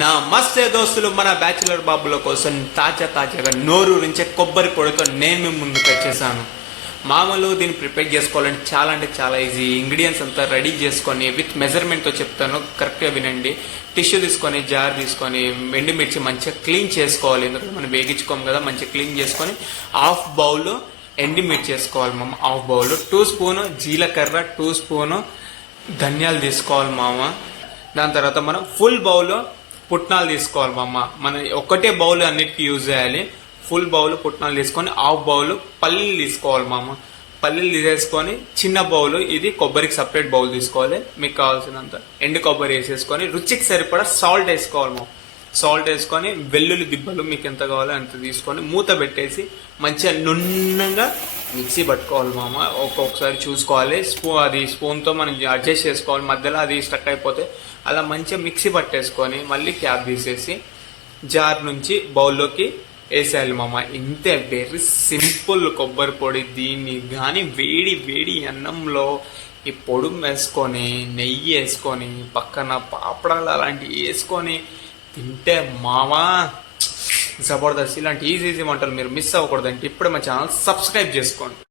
నా మస్తే దోస్తులు, మన బ్యాచులర్ బాబుల కోసం తాజాగా నోరూరించే కొబ్బరి పొడితో నేను మీ ముందుకు వచ్చేసాను. మామూలు దీన్ని ప్రిపేర్ చేసుకోవాలంటే చాలా ఈజీ. ఇంగ్రీడియంట్స్ అంతా రెడీ చేసుకొని విత్ మెజర్మెంట్తో చెప్తాను, కరెక్ట్గా వినండి. టిష్యూ తీసుకొని, జార్ తీసుకొని, ఎండుమిర్చి మంచిగా క్లీన్ చేసుకోవాలి. ఎందుకంటే మనం వేగించుకోము కదా, మంచిగా క్లీన్ చేసుకొని హాఫ్ బౌల్ ఎండుమిర్చి వేసుకోవాలి మామ. హాఫ్ బౌల్ 2 స్పూన్ జీలకర్ర, 2 స్పూన్ ధనియాలు తీసుకోవాలి మామ. దాని తర్వాత మనం ఫుల్ బౌల్ పుట్నాలు తీసుకోవాలి మామ. మన ఒక్కటే బౌల్ అన్నిటికీ యూజ్ చేయాలి. ఫుల్ బౌల్ పుట్నాలు తీసుకొని హాఫ్ బౌల్ పల్లీలు తీసుకోవాలి మామ. పల్లీలు తీసేసుకొని చిన్న బౌల్, ఇది కొబ్బరికి సపరేట్ బౌల్ తీసుకోవాలి. మీకు కావాల్సినంత ఎండు కొబ్బరి వేసేసుకొని రుచికి సరిపడా సాల్ట్ వేసుకోవాలి మామ. సాల్ట్ వేసుకొని వెల్లుల్లి దిబ్బలు మీకు ఎంత కావాలో అంత తీసుకొని మూత పెట్టేసి మంచిగా నున్నగా మిక్సీ పట్టుకోవాలి మామ. ఒక్కొక్కసారి చూసుకోవాలి, స్పూన్తో మనం అడ్జస్ట్ చేసుకోవాలి. మధ్యలో అది స్టక్ అయిపోతే అలా మంచిగా మిక్సీ పట్టేసుకొని మళ్ళీ క్యాప్ తీసేసి జార్ నుంచి బౌల్లోకి వేసేయాలి మామ. ఇంతే, వెరీ సింపుల్ కొబ్బరి పొడి. దీన్ని కానీ వేడి అన్నంలో ఈ పొడి వేసుకొని నెయ్యి వేసుకొని పక్కన పాపడాలు అలాంటివి వేసుకొని తింటే మావా జబర్దస్త్. ఇలాంటి ఈజీ వంటలు మీరు మిస్ అవ్వకూడదంటే ఇప్పుడే మా ఛానల్ సబ్స్క్రైబ్ చేసుకోండి.